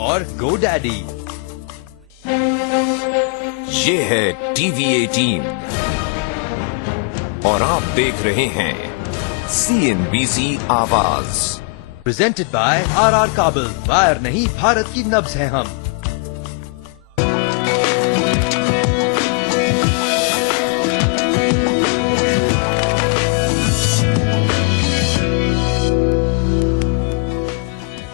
और Go Daddy. ये है टीवी 18 और आप देख रहे हैं CNBC आवाज। प्रेजेंटेड बाय RR काबल। वायर नहीं, भारत की नब्ज है हम।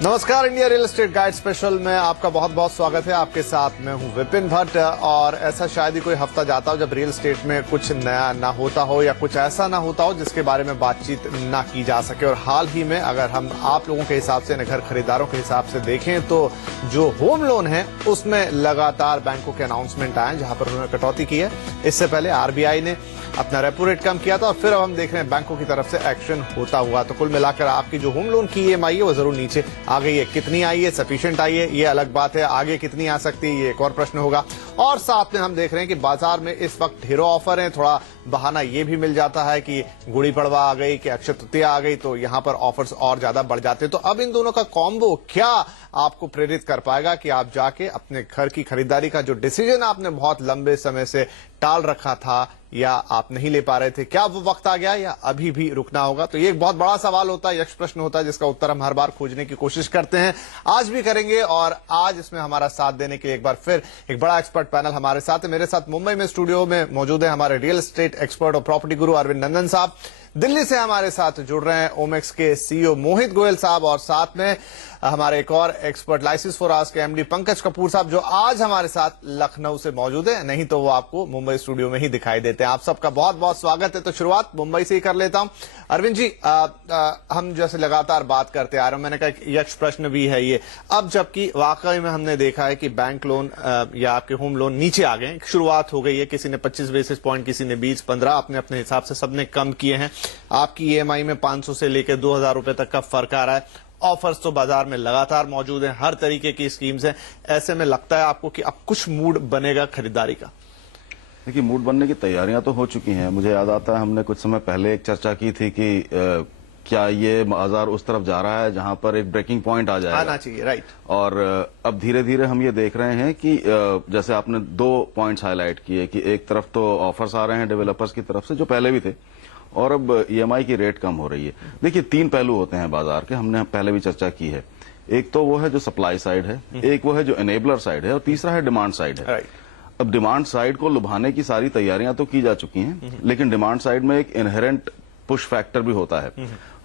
नमस्कार, India real estate guide special में आपका बहुत बहुत स्वागत है। आपके साथ मैं हूं विपिन भट्ट। और ऐसा शायद ही कोई हफ्ता जाता हो जब रियल एस्टेट में कुछ नया ना होता हो या कुछ ऐसा ना होता हो जिसके बारे में बातचीत ना की जा सके। और हाल ही में अगर हम आप लोगों के हिसाब से, घर खरीदारों के हिसाब से देखें तो जो होम लोन है उसमें लगातार बैंकों के अनाउंसमेंट आए जहां पर उन्होंने कटौती की है। इससे पहले RBI ने अपना रेपो रेट कम किया था और फिर अब हम देख रहे हैं बैंकों की तरफ से एक्शन होता हुआ। तो कुल मिलाकर आपकी जो होम लोन की EMI है वो जरूर नीचे आ गई है। कितनी आई है, सफिशिएंट आई है, ये अलग बात है। आगे कितनी आ सकती है, ये एक और प्रश्न होगा। और साथ में हम देख रहे हैं कि बाजार में इस वक्त ढेरों ऑफर हैं। थोड़ा बहाना ये भी मिल जाता है कि गुड़ी पड़वा आ गई, कि अक्षय तृतीया आ गई, तो यहां पर ऑफर्स और ज्यादा बढ़ जाते हैं। तो अब इन दोनों का कॉम्बो क्या आपको प्रेरित कर पाएगा कि आप जाके अपने घर की खरीदारी का जो डिसीजन आपने बहुत लंबे समय से टाल रखा था या आप नहीं ले पा रहे थे, क्या वो वक्त आ गया या अभी भी रुकना होगा? तो ये एक बहुत बड़ा सवाल होता है, यक्ष प्रश्न होता है, जिसका उत्तर हम हर बार खोजने की कोशिश करते हैं। आज भी करेंगे और आज इसमें हमारा साथ देने के लिए एक बार फिर एक बड़ा एक्सपर्ट पैनल हमारे साथ है। मेरे साथ मुंबई में स्टूडियो में मौजूद है हमारे रियल एस्टेट एक्सपर्ट और प्रॉपर्टी गुरु अरविंद नंदन साहब। दिल्ली से हमारे साथ जुड़ रहे हैं ओमेक्स के CEO मोहित गोयल साहब और साथ में हमारे एक और एक्सपर्ट लाइसेंस फॉर आस के MD पंकज कपूर साहब, जो आज हमारे साथ लखनऊ से मौजूद है। नहीं तो वो आपको मुंबई स्टूडियो में ही दिखाई देते हैं। आप सबका बहुत बहुत स्वागत है। तो शुरुआत मुंबई से ही कर लेता हूं। अरविंद जी, हम जैसे लगातार बात करते आ रहे हैं, मैंने कहा यक्ष प्रश्न भी है ये। अब जबकि वाकई में हमने देखा है कि बैंक लोन या आपके होम लोन नीचे आ गए, शुरुआत हो गई है। किसी ने 25 बेसिस पॉइंट, किसी ने 20, 15, अपने अपने हिसाब से सबने कम किए हैं। आपकी EMI में 500 से लेकर 2000 रुपए तक का फर्क आ रहा है। ऑफर्स तो बाजार में लगातार मौजूद हैं, हर तरीके की स्कीम्स हैं। ऐसे में लगता है आपको कि अब कुछ मूड बनेगा खरीदारी का? देखिए, मूड बनने की तैयारियां तो हो चुकी हैं। मुझे याद आता है हमने कुछ समय पहले एक चर्चा की थी कि क्या ये बाजार उस तरफ जा रहा है जहां पर एक ब्रेकिंग पॉइंट आ जाएगा, आना चाहिए, राइट। और अब धीरे धीरे हम ये देख रहे हैं कि जैसे आपने 2 पॉइंट्स हाईलाइट किए कि एक तरफ तो ऑफर्स आ रहे हैं डेवलपर्स की तरफ से जो पहले भी थे, और अब EMI की रेट कम हो रही है। देखिए, 3 पहलू होते हैं बाजार के, हमने पहले भी चर्चा की है। एक तो वो है जो सप्लाई साइड है, एक वो है जो एनेबलर साइड है, और तीसरा है डिमांड साइड है। अब डिमांड साइड को लुभाने की सारी तैयारियां तो की जा चुकी हैं, लेकिन डिमांड साइड में एक इनहेरेंट पुश फैक्टर भी होता है।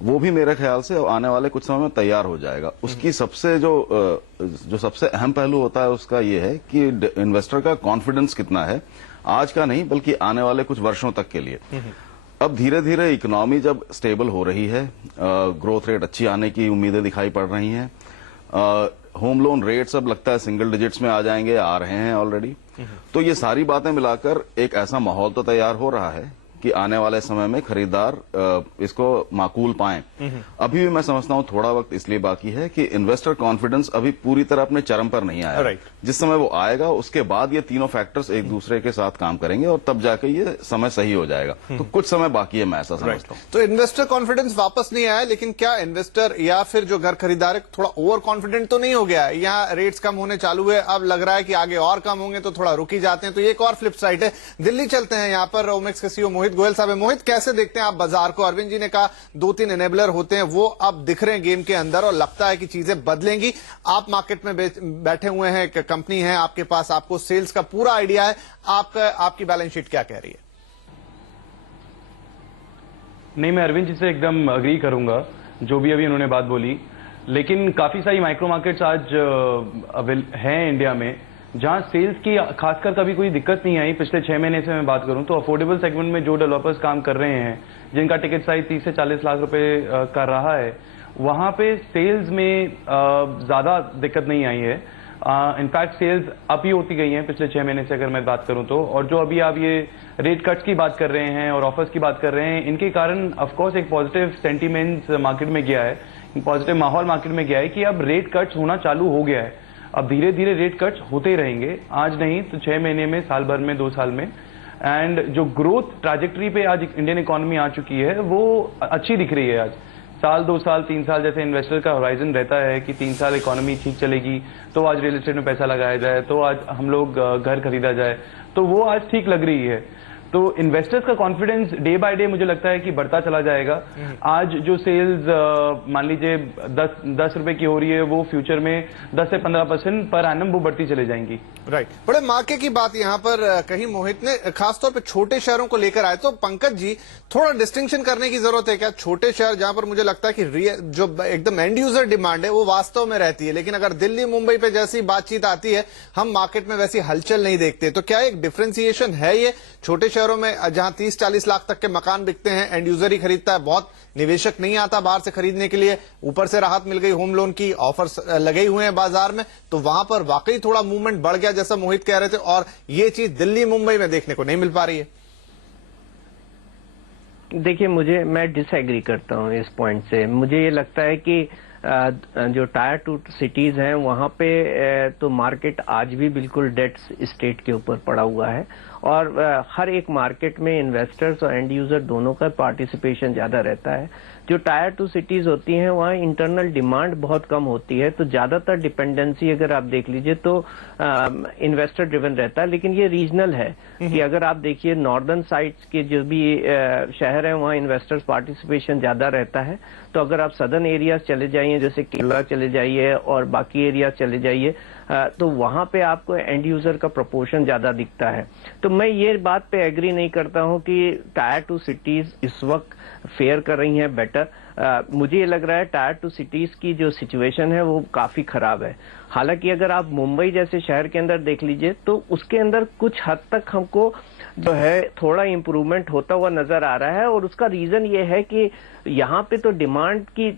वो भी मेरे ख्याल से आने वाले कुछ समय में तैयार हो जाएगा। उसकी सबसे जो सबसे अहम पहलू होता है उसका ये है कि इन्वेस्टर का कॉन्फिडेंस कितना है, आज का नहीं बल्कि आने वाले कुछ वर्षों तक के लिए। अब धीरे धीरे इकोनॉमी जब स्टेबल हो रही है, ग्रोथ रेट अच्छी आने की उम्मीदें दिखाई पड़ रही हैं, होम लोन रेट्स अब लगता है सिंगल डिजिट्स में आ जाएंगे, आ रहे हैं ऑलरेडी। तो ये सारी बातें मिलाकर एक ऐसा माहौल तो तैयार हो रहा है कि आने वाले समय में खरीदार इसको माकूल पाएं। अभी भी मैं समझता हूं थोड़ा वक्त इसलिए बाकी है कि इन्वेस्टर कॉन्फिडेंस अभी पूरी तरह अपने चरम पर नहीं आया। जिस समय वो आएगा उसके बाद ये तीनों फैक्टर्स एक दूसरे के साथ काम करेंगे और तब जाके ये समय सही हो जाएगा। तो कुछ समय बाकी है, मैं ऐसा समझता हूँ। तो इन्वेस्टर कॉन्फिडेंस वापस नहीं आया, लेकिन क्या इन्वेस्टर या फिर जो घर खरीदार है थोड़ा ओवर कॉन्फिडेंट तो नहीं हो गया है? यहाँ रेट्स कम होने चालू है, अब लग रहा है कि आगे और कम होंगे तो थोड़ा रुक ही जाते हैं। तो ये एक और फ्लिप साइड है। दिल्ली चलते हैं, यहाँ पर ओमेक्स के CEO मोहित गोयल साहब है। मोहित, कैसे देखते हैं आप बाजार को? अरविंद जी ने कहा 2-3 एनेबलर होते हैं, वो अब दिख रहे हैं गेम के अंदर और लगता है कि चीजें बदलेंगी। आप मार्केट में बैठे हुए हैं, एक कंपनी है आपके पास, आपको सेल्स का पूरा आइडिया है। आपकी बैलेंस शीट क्या कह रही है? नहीं, मैं अरविंद जी से एकदम अग्री करूंगा जो भी अभी उन्होंने बात बोली। लेकिन काफी सारी माइक्रो मार्केट्स आज हैं इंडिया में जहां सेल्स की खासकर कभी कोई दिक्कत नहीं आई। पिछले 6 महीने से मैं बात करूं तो अफोर्डेबल सेगमेंट में जो डेवलपर्स काम कर रहे हैं, जिनका टिकट साइज 30 से 40 लाख रुपए का रहा है, वहां पे सेल्स में ज्यादा दिक्कत नहीं आई है। इनफैक्ट सेल्स अप ही होती गई हैं पिछले 6 महीने से अगर मैं बात करूं तो। और जो अभी आप ये रेट कट्स की बात कर रहे हैं और ऑफर्स की बात कर रहे हैं, इनके कारण ऑफकोर्स एक पॉजिटिव सेंटीमेंट मार्केट में गया है, पॉजिटिव माहौल मार्केट में गया है कि अब रेट कट्स होना चालू हो गया है। अब धीरे धीरे रेट कट्स होते रहेंगे, आज नहीं तो 6 महीने में, साल भर में, 2 साल में। एंड जो ग्रोथ ट्रैजेक्टरी पे आज इंडियन इकोनॉमी आ चुकी है वो अच्छी दिख रही है आज। साल 2 साल 3 साल जैसे इन्वेस्टर का होराइजन रहता है कि 3 साल इकोनॉमी ठीक चलेगी तो आज रियल एस्टेट में पैसा लगाया जाए, तो आज हम लोग घर खरीदा जाए, तो वो आज ठीक लग रही है। तो इन्वेस्टर्स का कॉन्फिडेंस डे बाय डे मुझे लगता है कि बढ़ता चला जाएगा। आज जो सेल्स मान लीजिए 10 रुपए की हो रही है, वो फ्यूचर में 10 से 15% पर एनम वो बढ़ती चले जाएंगी। राइट, बड़े मार्के की बात यहाँ पर कहीं मोहित ने, खासतौर पे छोटे शहरों को लेकर आए। तो पंकज जी, थोड़ा डिस्टिंक्शन करने की जरूरत है क्या? छोटे शहर जहां पर मुझे लगता है कि जो एकदम एंड यूजर डिमांड है वो वास्तव में रहती है, लेकिन अगर दिल्ली मुंबई पे जैसी बातचीत आती है हम मार्केट में वैसी हलचल नहीं देखते। तो क्या एक डिफ्रेंसिएशन है ये छोटे शहरों में जहां 30-40 लाख तक के मकान बिकते हैं, एंड यूजर ही खरीदता है, बहुत निवेशक नहीं आता बाहर से खरीदने के लिए, ऊपर से राहत मिल गई, होम लोन की ऑफर्स लगे हुए हैं बाजार में, तो वहां पर वाकई थोड़ा मूवमेंट बढ़ गया जैसा मोहित कह रहे थे, और ये चीज दिल्ली मुंबई में देखने को नहीं मिल पा रही है। देखिए, मैं डिसएग्री करता हूं इस पॉइंट से। मुझे ये लगता है कि जो टायर 2 सिटीज हैं वहां पे तो मार्केट आज भी बिल्कुल डेट स्टेट के ऊपर पड़ा हुआ है, और हर एक मार्केट में इन्वेस्टर्स और एंड यूजर दोनों का पार्टिसिपेशन ज्यादा रहता है। जो टायर 2 सिटीज होती हैं वहाँ इंटरनल डिमांड बहुत कम होती है, तो ज्यादातर डिपेंडेंसी अगर आप देख लीजिए तो इन्वेस्टर ड्रिवन रहता है। लेकिन ये रीजनल है कि अगर आप देखिए नॉर्दर्न साइड्स के जो भी शहर हैं वहाँ इन्वेस्टर्स पार्टिसिपेशन ज्यादा रहता है। तो अगर आप सदर्न एरियाज चले जाइए, जैसे केरला चले जाइए और बाकी एरिया चले जाइए, तो वहां पे आपको एंड यूजर का प्रोपोर्शन ज्यादा दिखता है। तो मैं ये बात पे एग्री नहीं करता हूं कि टायर 2 सिटीज इस वक्त फेयर कर रही हैं बेटर। मुझे ये लग रहा है टायर 2 सिटीज की जो सिचुएशन है वो काफी खराब है। हालांकि अगर आप मुंबई जैसे शहर के अंदर देख लीजिए तो उसके अंदर कुछ हद तक हमको जो है थोड़ा इम्प्रूवमेंट होता हुआ नजर आ रहा है, और उसका रीजन ये है कि यहाँ पे तो डिमांड की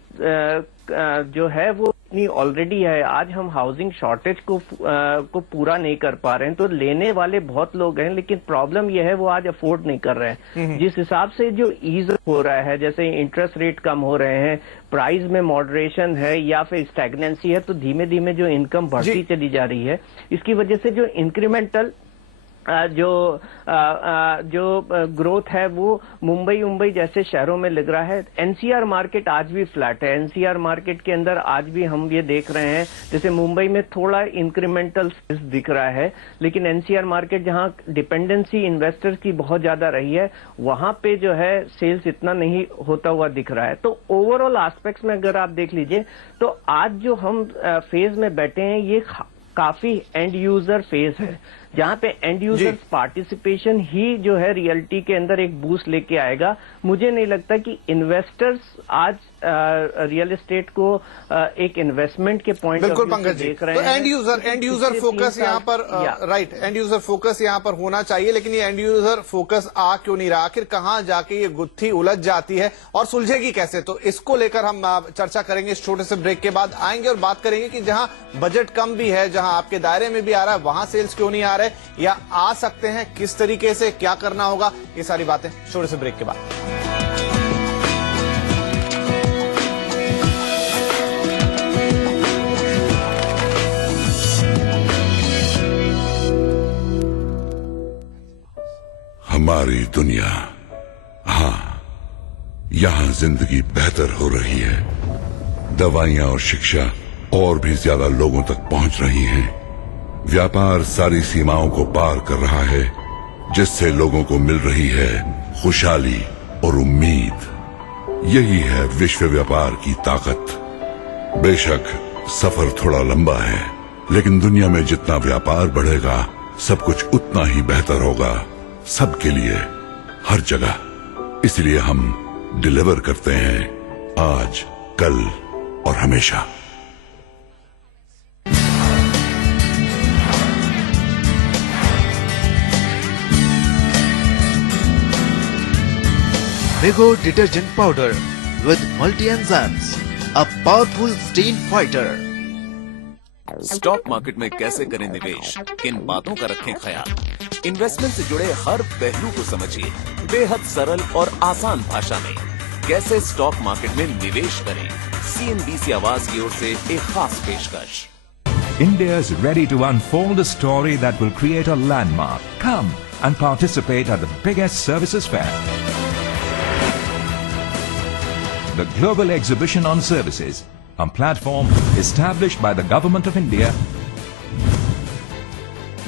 जो है वो इतनी ऑलरेडी है। आज हम हाउसिंग शॉर्टेज को पूरा नहीं कर पा रहे हैं, तो लेने वाले बहुत लोग हैं, लेकिन प्रॉब्लम यह है वो आज अफोर्ड नहीं कर रहे हैं। जिस हिसाब से जो ईज हो रहा है, जैसे इंटरेस्ट रेट कम हो रहे हैं, प्राइस में मॉडरेशन है या फिर स्टैग्नेंसी है, तो धीमे धीमे जो इनकम बढ़ती चली जा रही है, इसकी वजह से जो इंक्रीमेंटल जो ग्रोथ है वो मुंबई जैसे शहरों में लग रहा है। एनसीआर मार्केट आज भी फ्लैट है। एनसीआर मार्केट के अंदर आज भी हम ये देख रहे हैं, जैसे मुंबई में थोड़ा इंक्रीमेंटल दिख रहा है, लेकिन एनसीआर मार्केट जहां डिपेंडेंसी इन्वेस्टर्स की बहुत ज्यादा रही है, वहां पे जो है सेल्स इतना नहीं होता हुआ दिख रहा है। तो ओवरऑल एस्पेक्ट्स में अगर आप देख लीजिए तो आज जो हम फेज में बैठे हैं ये काफी एंड यूजर फेज है, जहां पे एंड यूजर्स पार्टिसिपेशन ही जो है रियलिटी के अंदर एक बूस्ट लेके आएगा। मुझे नहीं लगता कि इन्वेस्टर्स आज रियल एस्टेट को एक इन्वेस्टमेंट के पॉइंट बिल्कुल पंकज जी, तो एंड यूजर फोकस यहाँ पर राइट, एंड यूजर फोकस यहाँ पर होना चाहिए, लेकिन ये एंड यूजर फोकस आ क्यों नहीं रहा? आखिर कहाँ जाके ये गुत्थी उलझ जाती है और सुलझेगी कैसे? तो इसको लेकर हम चर्चा करेंगे। इस छोटे से ब्रेक के बाद आएंगे और बात करेंगे कि जहां बजट कम भी है, जहां आपके दायरे में भी आ रहा है, वहां सेल्स क्यों नहीं आ रहे या आ सकते हैं, किस तरीके से, क्या करना होगा, ये सारी बातें छोटे से ब्रेक के बाद। हमारी दुनिया, हां, यहां जिंदगी बेहतर हो रही है। दवाइयां और शिक्षा और भी ज्यादा लोगों तक पहुंच रही हैं। व्यापार सारी सीमाओं को पार कर रहा है, जिससे लोगों को मिल रही है खुशहाली और उम्मीद। यही है विश्व व्यापार की ताकत। बेशक सफर थोड़ा लंबा है, लेकिन दुनिया में जितना व्यापार बढ़ेगा सब कुछ उतना ही बेहतर होगा, सबके लिए, हर जगह। इसलिए हम डिलीवर करते हैं आज, कल और हमेशा। Vigo detergent powder with multi-enzymes, a powerful stain fighter. Stock market में कैसे करें निवेश, इन बातों का रखें ख्याल। इन्वेस्टमेंट से जुड़े हर पहलू को समझिए बेहद सरल और आसान भाषा में। कैसे स्टॉक मार्केट में निवेश करें, CNBC आवाज की ओर से एक खास पेशकश। India is ready to unfold a story that will create a landmark. Come and participate at the biggest services fair. the Global Exhibition on Services, a platform established by the Government of India,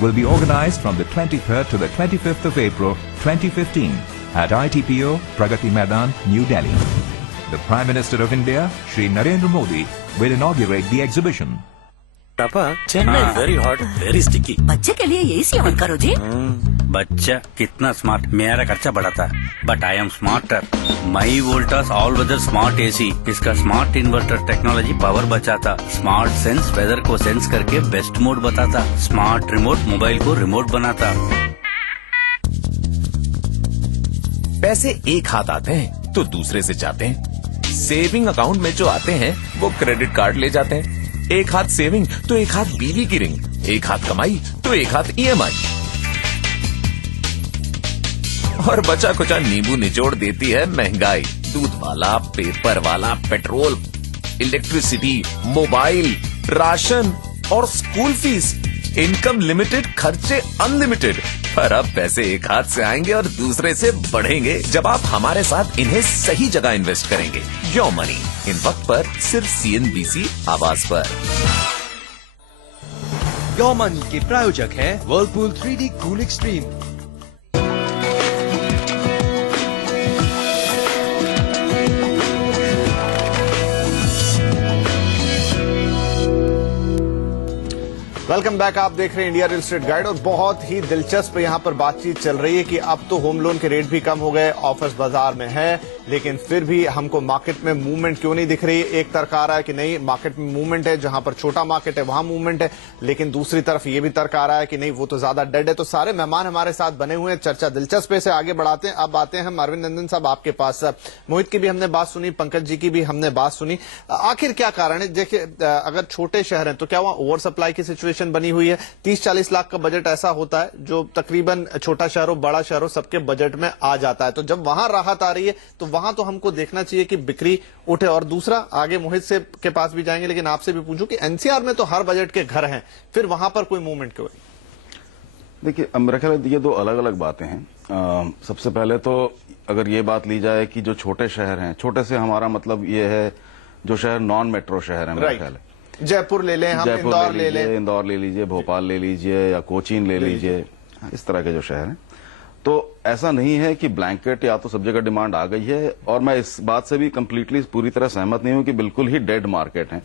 will be organized from the 23rd to the 25th of April 2015 at ITPO, Pragati Maidan, New Delhi. The Prime Minister of India, Shri Narendra Modi, will inaugurate the exhibition. पापा, Chennai very hot, very sticky. बच्चे के लिए AC on करो जी। बच्चा कितना smart, मेरा खर्चा बढ़ा था, but I am smarter. My Voltas all weather smart AC, इसका स्मार्ट इन्वर्टर टेक्नोलॉजी पावर बचाता, स्मार्ट सेंस वेदर को सेंस करके बेस्ट मोड बताता, स्मार्ट रिमोट मोबाइल को रिमोट बनाता। पैसे एक हाथ आते हैं तो दूसरे से जाते हैं। सेविंग अकाउंट में जो आते हैं वो क्रेडिट कार्ड ले जाते हैं। एक हाथ सेविंग तो एक हाथ बीवी की रिंग, एक हाथ कमाई तो एक हाथ ईएमआई, और बचा कुचा नींबू निचोड़ देती है महंगाई। दूध वाला, पेपर वाला, पेट्रोल, इलेक्ट्रिसिटी, मोबाइल, राशन और स्कूल फीस। इनकम लिमिटेड, खर्चे अनलिमिटेड। पर अब पैसे एक हाथ से आएंगे और दूसरे से बढ़ेंगे जब आप हमारे साथ इन्हें सही जगह इन्वेस्ट करेंगे। योर मनी, इन वक्त पर सिर्फ CNBC आवाज पर। योर मनी के प्रायोजक हैं Whirlpool 3D cool extreme. Welcome back. आप देख रहे हैं इंडिया रियल एस्टेट गाइड और बहुत ही दिलचस्प यहां पर बातचीत चल रही है कि अब तो होम लोन के रेट भी कम हो गए, ऑफर्स बाजार में है, लेकिन फिर भी हमको मार्केट में मूवमेंट क्यों नहीं दिख रही। एक तर्क आ रहा है कि नहीं, मार्केट में मूवमेंट है, जहां पर छोटा मार्केट है वहां मूवमेंट है, लेकिन दूसरी तरफ ये भी तर्क आ रहा है कि नहीं, वो तो ज्यादा डेड है। तो सारे मेहमान हमारे साथ बने हुए हैं, चर्चा दिलचस्प से आगे बढ़ाते हैं। अब आते हैं हम अरविंद नंदन साहब आपके पास। मोहित की भी हमने बात सुनी, पंकज जी की भी हमने बात सुनी। आखिर क्या कारण है? देखिए, अगर छोटे शहर हैं तो क्या वहां ओवर सप्लाई की सिचुएशन बनी हुई है? 30-40 लाख का बजट ऐसा होता है जो तकरीबन छोटा शहर हो बड़ा शहर हो सबके बजट में आ जाता है। तो जब वहां राहत आ रही है तो वहां तो हमको देखना चाहिए कि बिक्री उठे। और दूसरा, आगे मोहित से के पास भी जाएंगे, लेकिन आपसे भी पूछूं कि एनसीआर में तो हर बजट के घर हैं, फिर वहां पर कोई मूवमेंट क्यों? देखिए, मेरा ख्याल है ये दो अलग अलग बातें हैं। सबसे पहले तो अगर ये बात ली जाए कि जो छोटे शहर हैं, छोटे से हमारा मतलब ये है जो शहर नॉन मेट्रो शहर है, मेरा ख्याल है जयपुर ले लें, हम इंदौर ले लें, इंदौर ले लीजिए, भोपाल ले लीजिए या कोचीन ले लीजिए, इस तरह के जो शहर हैं। तो ऐसा नहीं है कि ब्लैंकेट या तो सब जगह डिमांड आ गई है, और मैं इस बात से भी कंप्लीटली पूरी तरह सहमत नहीं हूं कि बिल्कुल ही डेड मार्केट है।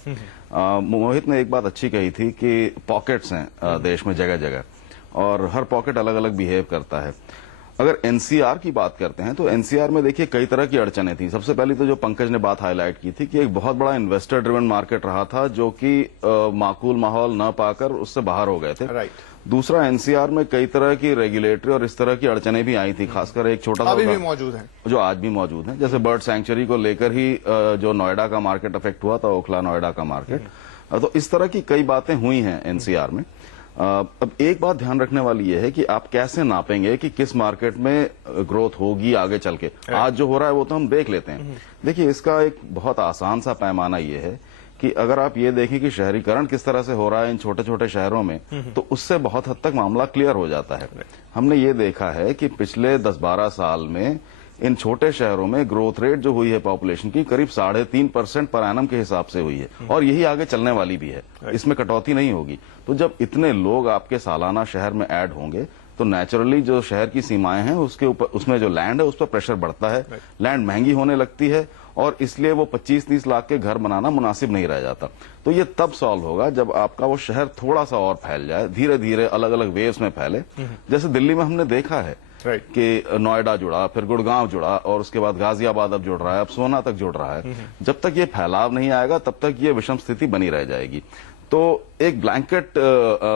मोहित ने एक बात अच्छी कही थी कि पॉकेट्स हैं देश में जगह जगह, और हर पॉकेट अलग अलग बिहेव करता है। अगर एनसीआर की बात करते हैं तो एनसीआर में देखिए कई तरह की अड़चनें थी। सबसे पहले तो जो पंकज ने बात हाईलाइट की थी कि एक बहुत बड़ा इन्वेस्टर ड्रिवन मार्केट रहा था, जो कि माकूल माहौल न पाकर उससे बाहर हो गए थे। दूसरा, एनसीआर में कई तरह की रेगुलेटरी और इस तरह की अड़चनें भी आई थी, खासकर एक छोटा सा अभी भी मौजूद है, जो आज भी मौजूद है। जैसे बर्ड सैंक्चुरी को लेकर ही जो नोएडा का मार्केट अफेक्ट हुआ था, ओखला नोएडा का मार्केट। तो इस तरह की कई बातें हुई हैं एनसीआर में। अब एक बात ध्यान रखने वाली यह है कि आप कैसे नापेंगे कि किस मार्केट में ग्रोथ होगी आगे चल के। आज जो हो रहा है वो तो हम देख लेते हैं। देखिए, इसका एक बहुत आसान सा पैमाना ये है कि अगर आप ये देखें कि शहरीकरण किस तरह से हो रहा है इन छोटे छोटे शहरों में, तो उससे बहुत हद तक मामला क्लियर हो जाता है। हमने ये देखा है कि पिछले 10-12 साल में इन छोटे शहरों में ग्रोथ रेट जो हुई है पॉपुलेशन की, करीब 3.5% पर एनम के हिसाब से हुई है, और यही आगे चलने वाली भी है, इसमें कटौती नहीं होगी। तो जब इतने लोग आपके सालाना शहर में ऐड होंगे तो नेचुरली जो शहर की सीमाएं हैं उसके ऊपर, उसमें जो लैंड है उस पर प्रेशर बढ़ता है, लैंड महंगी होने लगती है, और इसलिए वो 25-30 लाख के घर बनाना मुनासिब नहीं रह जाता। तो ये तब सॉल्व होगा जब आपका वो शहर थोड़ा सा और फैल जाए, धीरे धीरे अलग अलग वेव्स में फैले। जैसे दिल्ली में हमने देखा है कि नोएडा जुड़ा, फिर गुड़गांव जुड़ा, और उसके बाद गाजियाबाद अब जुड़ रहा है, अब सोना तक जुड़ रहा है। जब तक ये फैलाव नहीं आएगा तब तक ये विषम स्थिति बनी रह जाएगी। तो एक ब्लैंकेट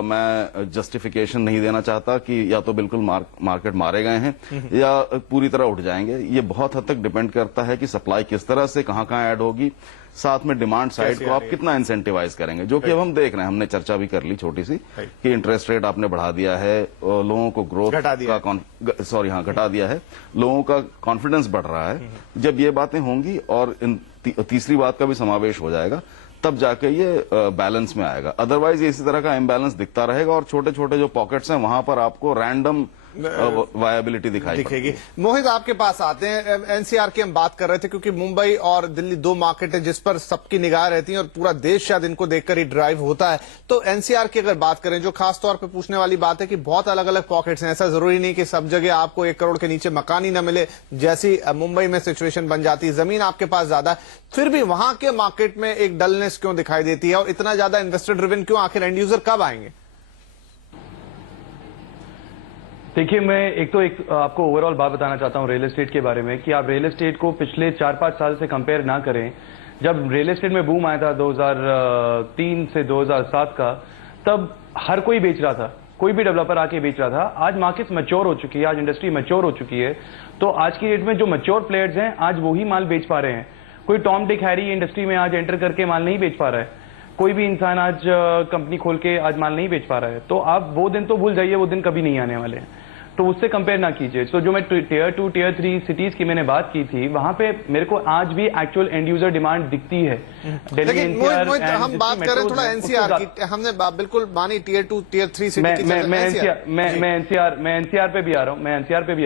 मैं जस्टिफिकेशन नहीं देना चाहता कि या तो बिल्कुल मार्केट मारे गए हैं या पूरी तरह उठ जाएंगे। ये बहुत हद तक डिपेंड करता है कि सप्लाई किस तरह से कहां कहां ऐड होगी, साथ में डिमांड साइड को आप कितना इंसेंटिवाइज करेंगे, जो कि अब हम देख रहे हैं। हमने चर्चा भी कर ली छोटी सी कि इंटरेस्ट रेट आपने बढ़ा दिया है, लोगों को ग्रोथ घटा दिया है, लोगों का कॉन्फिडेंस बढ़ रहा है। जब ये बातें होंगी और तीसरी बात का भी समावेश हो जाएगा, तब जाके ये बैलेंस में आएगा। अदरवाइज ये इसी तरह का इम्बैलेंस दिखता रहेगा, और छोटे छोटे जो पॉकेट्स हैं वहां पर आपको रैंडम वायबिलिटी दिखेगी। मोहित, आपके पास आते हैं। एनसीआर की हम बात कर रहे थे क्योंकि मुंबई और दिल्ली दो मार्केट है जिस पर सबकी निगाह रहती है और पूरा देश शायद इनको देखकर ही ड्राइव होता है। तो एनसीआर की अगर बात करें, जो खासतौर पर पूछने वाली बात है कि बहुत अलग अलग पॉकेट्स हैं, ऐसा जरूरी नहीं कि सब जगह आपको 1 करोड़ के नीचे मकान ही न मिले, जैसी मुंबई में सिचुएशन बन जाती है, जमीन आपके पास ज्यादा है, फिर भी वहां के मार्केट में एक डलनेस क्यों दिखाई देती है और इतना ज्यादा इन्वेस्टर ड्रिवन क्यों? आखिर एंड यूजर कब आएंगे? देखिए, मैं एक आपको ओवरऑल बात बताना चाहता हूं रियल एस्टेट के बारे में कि आप रियल एस्टेट को पिछले 4-5 साल से कंपेयर ना करें। जब रियल एस्टेट में बूम आया था 2003 से 2007 का, तब हर कोई बेच रहा था, कोई भी डेवलपर आके बेच रहा था। आज मार्केट मैच्योर हो चुकी है, आज इंडस्ट्री मैच्योर हो चुकी है, तो आज की डेट में जो मैच्योर प्लेयर्स हैं आज वही माल बेच पा रहे हैं। कोई टॉम डिक हैरी इंडस्ट्री में आज एंटर करके माल नहीं बेच पा रहा है, कोई भी इंसान आज कंपनी खोल के आज माल नहीं बेच पा रहा है। तो आप वो दिन तो भूल जाइए, वो दिन कभी नहीं आने वाले हैं, तो उससे कंपेयर ना कीजिए। तो जो मैं टियर 2 टियर 3 सिटीज की मैंने बात की थी, वहां पे मेरे को आज भी एक्चुअल एंड यूजर डिमांड दिखती है। लेकिन मोहित, हम बात करें थोड़ा एनसीआर की, हमने बिल्कुल मानी टियर 2 टियर 3 सिटी की। मैं एनसीआर पे भी आ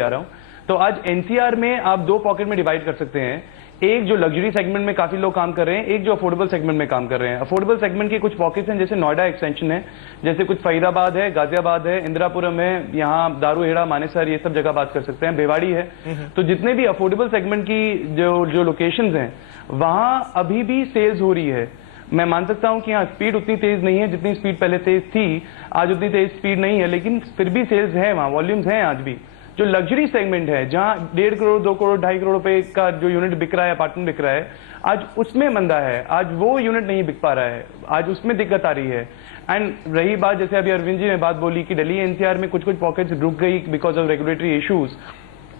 रहा हूं। तो आज एनसीआर में आप 2 पॉकेट में डिवाइड कर सकते हैं। एक जो लग्जरी सेगमेंट में काफी लोग काम कर रहे हैं, एक जो अफोर्डेबल सेगमेंट में काम कर रहे हैं। अफोर्डेबल सेगमेंट के कुछ पॉकेट्स हैं, जैसे नोएडा एक्सटेंशन है, जैसे कुछ फरीदाबाद है, गाजियाबाद है, इंदिरापुरम है, यहाँ दारूहेड़ा, मानेसर, ये सब जगह बात कर सकते हैं, बेवाड़ी है। तो जितने भी अफोर्डेबल सेगमेंट की जो लोकेशंस हैं, वहां अभी भी सेल्स हो रही है। मैं मान सकता हूं कि यहाँ स्पीड उतनी तेज नहीं है जितनी स्पीड पहले तेज थी, आज उतनी तेज स्पीड नहीं है, लेकिन फिर भी सेल्स है, वहां वॉल्यूम्स हैं आज भी। जो लग्जरी सेगमेंट है, जहां 1.5 करोड़ 2 करोड़ 2.5 करोड़ रुपए का जो यूनिट बिक रहा है, अपार्टमेंट बिक रहा है, आज उसमें मंदा है, आज वो यूनिट नहीं बिक पा रहा है, आज उसमें दिक्कत आ रही है। एंड रही बात, जैसे अभी अरविंद जी ने बात बोली कि दिल्ली एनसीआर में कुछ पॉकेट्स रुक गई because of regulatory issues.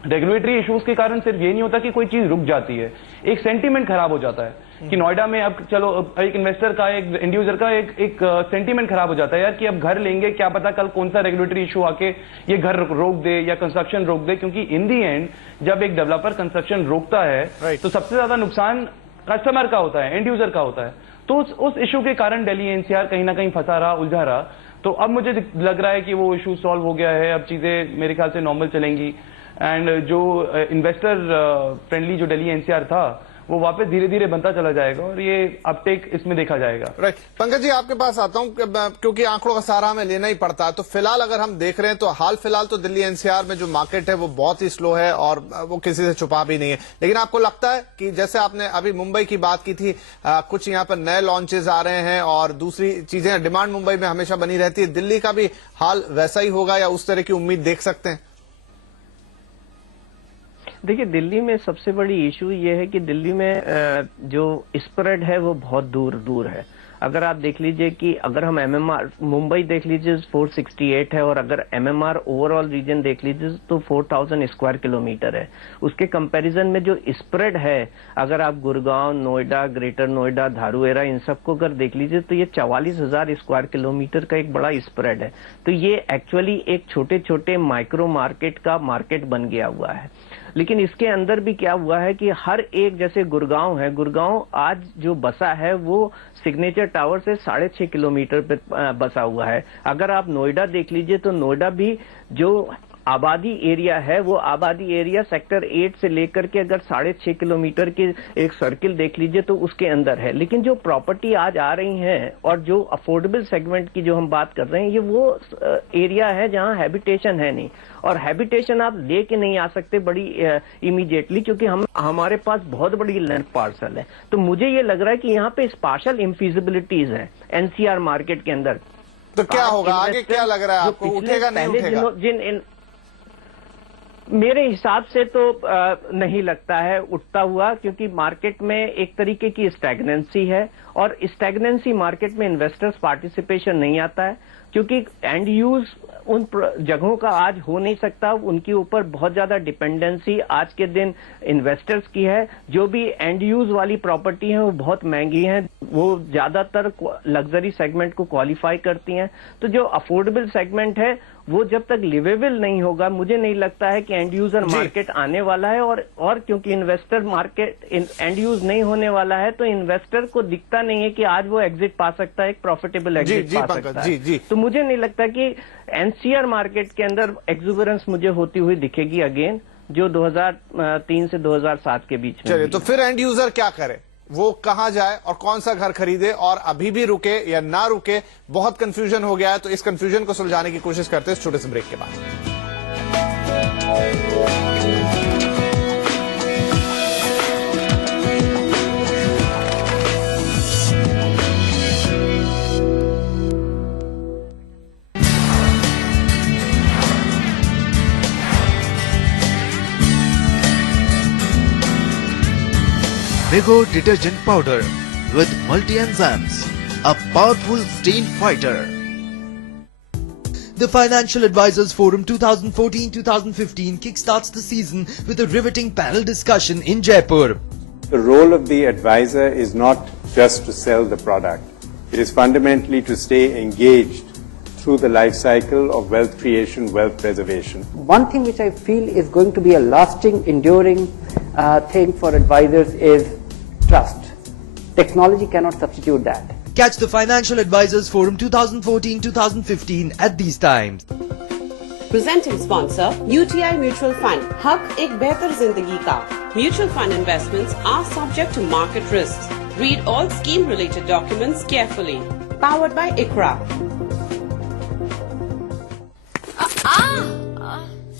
Regulatory issues के कारण सिर्फ ये नहीं होता कि कोई चीज रुक जाती है, एक सेंटीमेंट खराब हो जाता है कि नोएडा में अब चलो एक इन्वेस्टर का, एक एंड यूजर का एक सेंटीमेंट खराब हो जाता है यार कि अब घर लेंगे, क्या पता कल कौन सा रेगुलेटरी इशू आके ये घर रोक दे या कंस्ट्रक्शन रोक दे। क्योंकि इन दी एंड जब एक डेवलपर कंस्ट्रक्शन रोकता है तो सबसे ज्यादा नुकसान कस्टमर का होता है, एंड यूजर का होता है। तो उस इशू के कारण दिल्ली एनसीआर कहीं ना कहीं फंसा रहा, उलझा रहा। तो अब मुझे लग रहा है कि वो इशू सॉल्व हो गया है, अब चीजें मेरे ख्याल से नॉर्मल चलेंगी एंड जो इन्वेस्टर फ्रेंडली जो दिल्ली एनसीआर था वो वापस धीरे धीरे बनता चला जाएगा और ये अपटेक इसमें देखा जाएगा। राइट, पंकज जी आपके पास आता हूं क्योंकि आंकड़ों का सहारा हमें लेना ही पड़ता है। तो फिलहाल अगर हम देख रहे हैं तो हाल फिलहाल तो दिल्ली एनसीआर में जो मार्केट है वो बहुत ही स्लो है और वो किसी से छुपा भी नहीं है। लेकिन आपको लगता है कि जैसे आपने अभी मुंबई की बात की थी, कुछ यहाँ पर नए लॉन्चेस आ रहे हैं और दूसरी चीजें, डिमांड मुंबई में हमेशा बनी रहती है, दिल्ली का भी हाल वैसा ही होगा या उस तरह की उम्मीद देख सकते हैं? देखिए, दिल्ली में सबसे बड़ी इशू ये है कि दिल्ली में जो स्प्रेड है वो बहुत दूर है। अगर आप देख लीजिए कि अगर हम एमएमआर मुंबई देख लीजिए 468 है और अगर एमएमआर ओवरऑल रीजन देख लीजिए तो 4000 स्क्वायर किलोमीटर है। उसके कंपैरिजन में जो स्प्रेड है, अगर आप गुड़गांव, नोएडा, ग्रेटर नोएडा, धारूहेड़ा इन सबको अगर देख लीजिए तो ये 44,000 स्क्वायर किलोमीटर का एक बड़ा स्प्रेड है। तो ये एक्चुअली एक छोटे छोटे माइक्रो मार्केट का मार्केट बन गया हुआ है। लेकिन इसके अंदर भी क्या हुआ है कि हर एक, जैसे गुड़गांव है, गुड़गांव आज जो बसा है वो सिग्नेचर टावर से 6.5 किलोमीटर पे बसा हुआ है। अगर आप नोएडा देख लीजिए तो नोएडा भी जो आबादी एरिया है वो आबादी एरिया सेक्टर 8 से लेकर के अगर 6.5 किलोमीटर की एक सर्किल देख लीजिए तो उसके अंदर है। लेकिन जो प्रॉपर्टी आज आ रही हैं और जो अफोर्डेबल सेगमेंट की जो हम बात कर रहे हैं, ये वो एरिया है जहां हैबिटेशन है नहीं, और हैबिटेशन आप लेके नहीं आ सकते बड़ी इमीडिएटली, क्योंकि हमारे पास बहुत बड़ी लैंड पार्सल है। तो मुझे ये लग रहा है कि यहाँ पे स्पार्शल इनफिजिबिलिटीज है एनसीआर मार्केट के अंदर। तो क्या होगा आगे, क्या लग रहा है आपको, उठेगा नहीं उठेगा? मेरे हिसाब से तो नहीं लगता है उठता हुआ, क्योंकि मार्केट में एक तरीके की स्टैग्नेंसी है और स्टैग्नेंसी मार्केट में इन्वेस्टर्स पार्टिसिपेशन नहीं आता है, क्योंकि एंड यूज उन जगहों का आज हो नहीं सकता, उनके ऊपर बहुत ज्यादा डिपेंडेंसी आज के दिन इन्वेस्टर्स की है। जो भी एंड यूज वाली प्रॉपर्टी है वो बहुत महंगी हैं, वो ज्यादातर लग्जरी सेगमेंट को क्वालिफाई करती हैं। तो जो अफोर्डेबल सेगमेंट है वो जब तक लिवेबल नहीं होगा, मुझे नहीं लगता है कि एंड यूजर मार्केट आने वाला है। और क्योंकि इन्वेस्टर मार्केट एंड यूज नहीं होने वाला है तो इन्वेस्टर को दिखता नहीं है कि आज वो एग्जिट पा सकता है, एक प्रॉफिटेबल एग्जिट पा सकता है। तो मुझे नहीं लगता कि एनसीआर मार्केट के अंदर एक्सुबरेंस मुझे होती हुई दिखेगी अगेन, जो 2003 से 2007 के बीच में। चलिए, तो फिर एंड यूजर क्या करे, वो कहां जाए और कौन सा घर खरीदे, और अभी भी रुके या ना रुके, बहुत कंफ्यूजन हो गया है। तो इस कंफ्यूजन को सुलझाने की कोशिश करते हैं इस छोटे से ब्रेक के बाद। Mego detergent powder with multi-enzymes, a powerful stain fighter. The Financial Advisors Forum 2014-2015 kickstarts the season with a riveting panel discussion in Jaipur. The role of the advisor is not just to sell the product. It is fundamentally to stay engaged through the life cycle of wealth creation, wealth preservation. One thing which I feel is going to be a lasting, enduring thing for advisors is trust. Technology cannot substitute that. Catch the Financial Advisors Forum 2014-2015 at these times. Presenting sponsor UTI Mutual Fund. हक एक बेहतर जिंदगी का. Mutual fund investments are subject to market risks. Read all scheme related documents carefully. Powered by ICRA.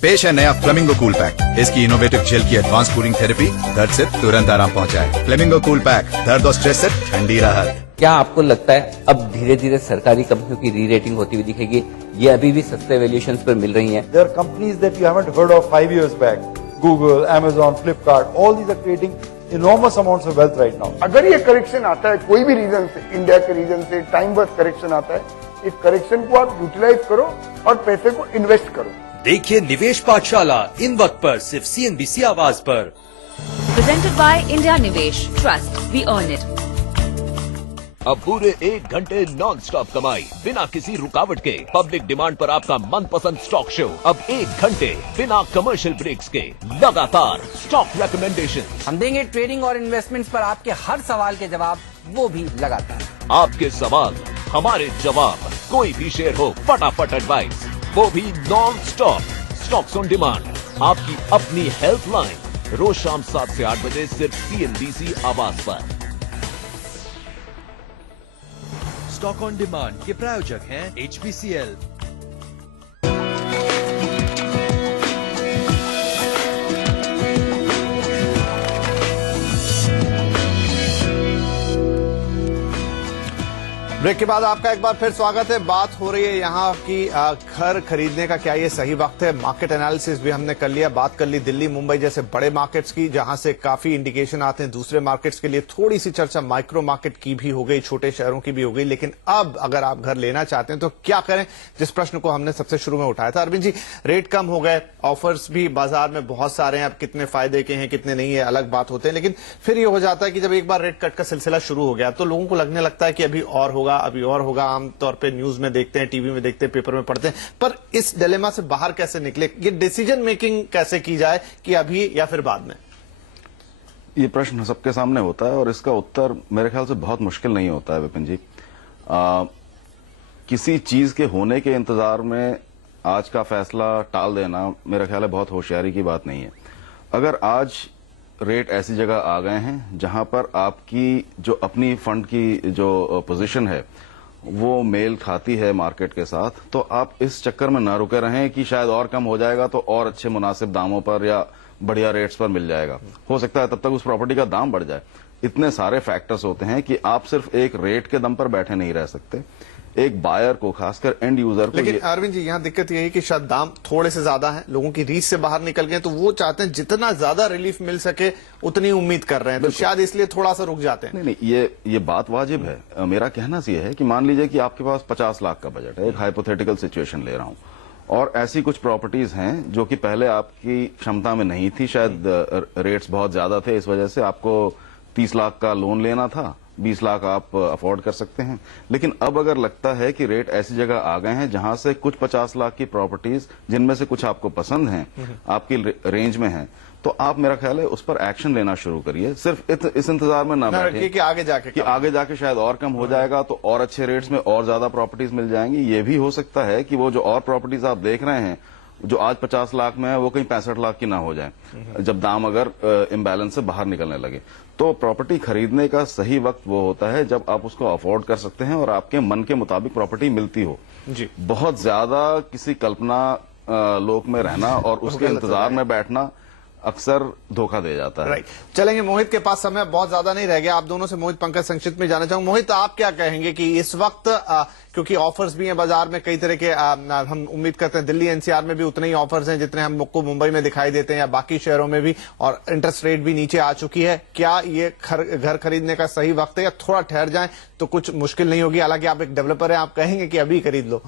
पेश है नया flamingo cool pack. इसकी innovative jail की एडवांस कूलिंग थेरेपी दर्द से तुरंत आराम पहुंचाए। फ्लेमिंगो कूल पैक, दर्द और स्ट्रेस से ठंडी राहत। क्या आपको लगता है अब धीरे धीरे सरकारी कंपनियों की री रेटिंग होती हुई दिखेगी? ये अभी भी सस्ते वैल्यूएशंस पर मिल रही हैं। There are companies that you haven't heard of 5 years back. Google, Amazon, Flipkart, all these are creating enormous amounts of wealth right now. अगर ये करेक्शन आता है कोई भी रीजन से, इंडिया के रीजन से टाइम वर्थ करेक्शन आता है, इस करेक्शन को आप यूटिलाइज करो और पैसे को इन्वेस्ट करो। देखिए निवेश पाठशाला इन वक्त पर सिर्फ CNBC आवाज पर। Presented by India Nivesh. Trust, we earn it. अब पूरे 1 घंटे नॉन स्टॉप कमाई बिना किसी रुकावट के। पब्लिक डिमांड पर आपका मनपसंद स्टॉक शो अब 1 घंटे बिना कमर्शियल ब्रेक्स के लगातार स्टॉक रिकमेंडेशन। हम देंगे ट्रेडिंग और इन्वेस्टमेंट्स पर आपके हर सवाल के जवाब, वो भी लगातार। आपके सवाल हमारे जवाब, कोई भी शेयर हो फटाफट एडवाइस, वो भी non stop. Stocks on demand, आपकी अपनी हेल्पलाइन, रोज शाम 7 से 8 बजे सिर्फ CNBC आवाज पर। स्टॉक ऑन डिमांड के प्रायोजक हैं HPCL। ब्रेक के बाद आपका एक बार फिर स्वागत है। बात हो रही है यहाँ की घर खरीदने का क्या ये सही वक्त है। मार्केट एनालिसिस भी हमने कर लिया, बात कर ली दिल्ली मुंबई जैसे बड़े मार्केट्स की जहां से काफी इंडिकेशन आते हैं। दूसरे मार्केट्स के लिए थोड़ी सी चर्चा माइक्रो मार्केट की भी हो गई, छोटे शहरों की भी हो गई। लेकिन अब अगर आप घर लेना चाहते हैं तो क्या करें, जिस प्रश्न को हमने सबसे शुरू में उठाया था। अरविंद जी, रेट कम हो गए, ऑफर्स भी बाजार में बहुत सारे हैं, अब कितने फायदे के हैं कितने नहीं है अलग बात होते हैं। लेकिन फिर ये हो जाता है कि जब एक बार रेट कट का सिलसिला शुरू हो गया तो लोगों को लगने लगता है कि अभी और होगा अभी और होगा। आमतौर पे न्यूज में देखते हैं, टीवी में देखते हैं, पेपर में पढ़ते हैं, पर इस डिलेमा से बाहर कैसे निकले, ये डिसीजन मेकिंग कैसे की जाए कि अभी या फिर बाद में? ये प्रश्न सबके सामने होता है और इसका उत्तर मेरे ख्याल से बहुत मुश्किल नहीं होता है विपिन जी। किसी चीज के होने के इंतजार में आज का फैसला टाल देना मेरा ख्याल है बहुत होशियारी की बात नहीं है। अगर आज रेट ऐसी जगह आ गए हैं जहां पर आपकी जो अपनी फंड की जो पोजीशन है वो मेल खाती है मार्केट के साथ, तो आप इस चक्कर में ना रुके रहें कि शायद और कम हो जाएगा तो और अच्छे मुनासिब दामों पर या बढ़िया रेट्स पर मिल जाएगा। हो सकता है तब तक उस प्रॉपर्टी का दाम बढ़ जाए। इतने सारे फैक्टर्स होते हैं कि आप सिर्फ एक रेट के दम पर बैठे नहीं रह सकते। एक बायर को, खासकर एंड यूजर को। लेकिन अरविंद जी, यहाँ दिक्कत यही कि शायद दाम थोड़े से ज्यादा हैं, लोगों की रीच से बाहर निकल गए, तो वो चाहते हैं जितना ज्यादा रिलीफ मिल सके उतनी उम्मीद कर रहे हैं, तो शायद इसलिए थोड़ा सा रुक जाते हैं। नहीं, ये बात वाजिब है। मेरा कहना ये है कि मान लीजिए कि आपके पास 50 लाख का बजट है, एक हाइपोथेटिकल सिचुएशन ले रहा हूं, और ऐसी कुछ प्रॉपर्टीज हैं जो कि पहले आपकी क्षमता में नहीं थी, शायद रेट्स बहुत ज्यादा थे, इस वजह से आपको 30 लाख का लोन लेना था 20 लाख आप अफोर्ड कर सकते हैं। लेकिन अब अगर लगता है कि रेट ऐसी जगह आ गए हैं जहां से कुछ 50 लाख की प्रॉपर्टीज, जिनमें से कुछ आपको पसंद हैं, आपकी रेंज में हैं, तो आप, मेरा ख्याल है, उस पर एक्शन लेना शुरू करिए। सिर्फ इस इंतजार में ना बैठे कि आगे जाके शायद और कम हो जाएगा तो और अच्छे रेट्स में और ज्यादा प्रॉपर्टीज मिल जाएंगी। ये भी हो सकता है कि वो जो और प्रॉपर्टीज आप देख रहे हैं जो आज 50 लाख में है वो कहीं 65 लाख की ना हो जाए, जब दाम अगर इम्बैलेंस से बाहर निकलने लगे। तो प्रॉपर्टी खरीदने का सही वक्त वो होता है जब आप उसको अफोर्ड कर सकते हैं और आपके मन के मुताबिक प्रॉपर्टी मिलती हो। जी। बहुत ज्यादा किसी कल्पना लोक में रहना और उसके इंतजार में बैठना अक्सर धोखा दे जाता है। राइट, चलेंगे मोहित के पास, समय बहुत ज्यादा नहीं रह गया। आप दोनों से, मोहित पंकज, संक्षिप्त में जाना चाहूंगा। मोहित, आप क्या कहेंगे कि इस वक्त क्योंकि ऑफर्स भी हैं बाजार में कई तरह के, हम उम्मीद करते हैं दिल्ली एनसीआर में भी उतने ही ऑफर्स हैं जितने हमको मुंबई में दिखाई देते हैं या बाकी शहरों में भी, और इंटरेस्ट रेट भी नीचे आ चुकी है। क्या ये घर खरीदने का सही वक्त है या थोड़ा ठहर जाए तो कुछ मुश्किल नहीं होगी? हालांकि आप एक डेवलपर हैं, आप कहेंगे कि अभी खरीद लो।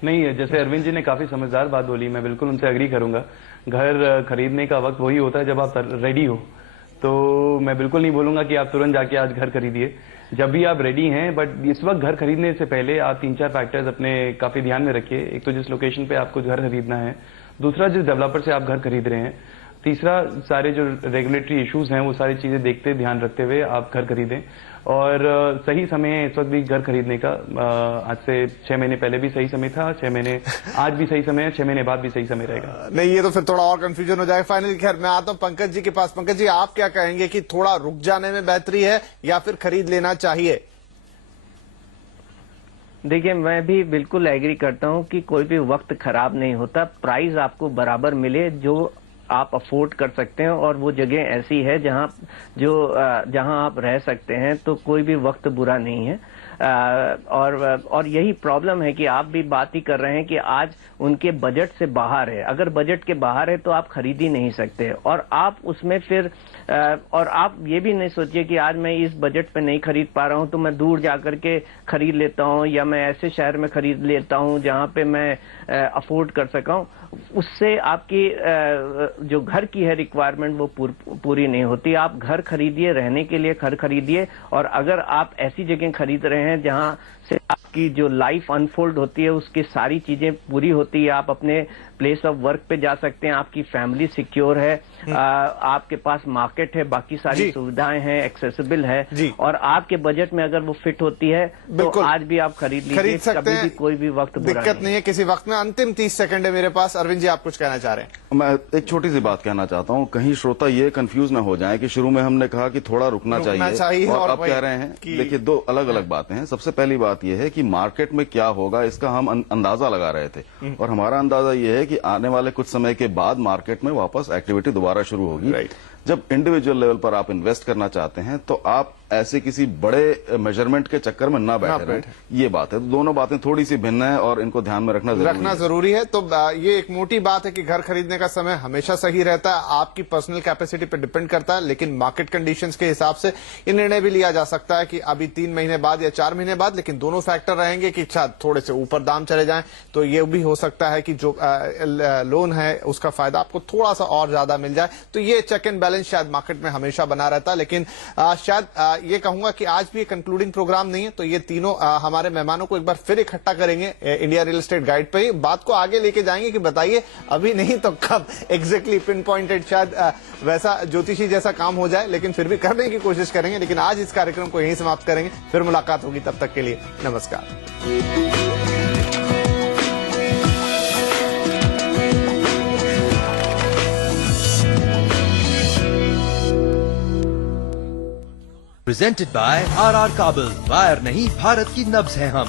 नहीं, जैसे अरविंद जी ने काफी समझदार बात बोली, मैं बिल्कुल उनसे एग्री करूंगा। घर खरीदने का वक्त वही होता है जब आप रेडी हो। तो मैं बिल्कुल नहीं बोलूंगा कि आप तुरंत जाके आज घर खरीदिए, जब भी आप रेडी हैं। बट इस वक्त घर खरीदने से पहले आप 3-4 फैक्टर्स अपने काफी ध्यान में रखिए। एक तो जिस लोकेशन पे आपको घर खरीदना है, दूसरा जिस डेवलपर से आप घर खरीद रहे हैं, तीसरा सारे जो रेगुलेटरी इश्यूज हैं वो सारी चीजें देखते, ध्यान रखते हुए आप घर खरीदें। और सही समय है इस वक्त भी घर खरीदने का। आज से 6 महीने पहले भी सही समय था, 6 महीने आज भी सही समय है, 6 महीने बाद भी सही समय रहेगा। नहीं, ये तो फिर थोड़ा और कंफ्यूजन हो जाएगा। फाइनली खैर मैं आता हूं पंकज जी के पास। पंकज जी, आप क्या कहेंगे कि थोड़ा रुक जाने में बेहतरी है या फिर खरीद लेना चाहिए? देखिए, मैं भी बिल्कुल एग्री करता हूं कि कोई भी वक्त खराब नहीं होता। प्राइस आपको बराबर मिले जो आप अफोर्ड कर सकते हैं और वो जगह ऐसी है जहां आप रह सकते हैं, तो कोई भी वक्त बुरा नहीं है। और यही प्रॉब्लम है कि आप भी बात ही कर रहे हैं कि आज उनके बजट से बाहर है। अगर बजट के बाहर है तो आप खरीद ही नहीं सकते, और आप उसमें फिर और आप ये भी नहीं सोचिए कि आज मैं इस बजट पे नहीं खरीद पा रहा हूं तो मैं दूर जाकर के खरीद लेता हूं या मैं ऐसे शहर में खरीद लेता हूं जहां पे मैं अफोर्ड कर सका हूं। उससे आपकी जो घर की है रिक्वायरमेंट वो पूरी नहीं होती। आप घर खरीदिए, रहने के लिए घर खरीदिए, और अगर आप ऐसी जगह खरीद रहे हैं जहां से आपकी जो लाइफ अनफोल्ड होती है उसकी सारी चीजें पूरी होती है, आप अपने प्लेस ऑफ वर्क पे जा सकते हैं, आपकी फैमिली सिक्योर है, आपके पास मार्केट है, बाकी सारी सुविधाएं हैं, एक्सेसिबल है, और आपके बजट में अगर वो फिट होती है तो आज भी आप खरीद लीजिए, कभी भी कोई भी वक्त बुरा दिक्कत नहीं है किसी वक्त में। अंतिम 30 सेकंड है मेरे पास। अरविंद जी, आप कुछ कहना चाह रहे हैं? मैं एक छोटी सी बात कहना चाहता हूं, कहीं श्रोता ये कंफ्यूज ना हो जाए कि शुरू में हमने कहा कि थोड़ा रुकना चाहिए और अब कह रहे हैं। देखिए, दो अलग अलग बातें हैं। सबसे पहली बात यह है कि मार्केट में क्या होगा इसका हम अंदाजा लगा रहे थे, और हमारा अंदाजा यह है कि आने वाले कुछ समय के बाद मार्केट में वापस एक्टिविटी दोबारा शुरू होगी। जब इंडिविजुअल लेवल पर आप इन्वेस्ट करना चाहते हैं तो आप ऐसे किसी बड़े मेजरमेंट के चक्कर में ना बैठे। ये बात है, तो दोनों बातें थोड़ी सी भिन्न है और इनको ध्यान में रखना जरूरी है। तो ये एक मोटी बात है कि घर खरीदने का समय हमेशा सही रहता है, आपकी पर्सनल कैपेसिटी पर डिपेंड करता है, लेकिन मार्केट कंडीशंस के हिसाब से ये निर्णय भी लिया जा सकता है कि अभी 3 महीने बाद या 4 महीने बाद, लेकिन दोनों फैक्टर रहेंगे कि शायद थोड़े से ऊपर दाम चले जाएं तो ये भी हो सकता है कि जो लोन है उसका फायदा आपको थोड़ा सा और ज्यादा मिल जाए। तो ये चेक एंड बैलेंस शायद मार्केट में हमेशा बना रहता है। लेकिन शायद ये कहूंगा कि आज भी कंक्लूडिंग प्रोग्राम नहीं है, तो ये तीनों हमारे मेहमानों को एक बार फिर इकट्ठा करेंगे इंडिया रियल एस्टेट गाइड पे ही, बात को आगे लेके जाएंगे कि बताइए अभी नहीं तो कब एग्जैक्टली पिन पॉइंटेड शायद वैसा ज्योतिषी जैसा काम हो जाए, लेकिन फिर भी करने की कोशिश करेंगे। लेकिन आज इस कार्यक्रम को यहीं समाप्त करेंगे, फिर मुलाकात होगी, तब तक के लिए नमस्कार। प्रेजेंटेड बाय RR काबल, वायर नहीं भारत की नब्ज है हम।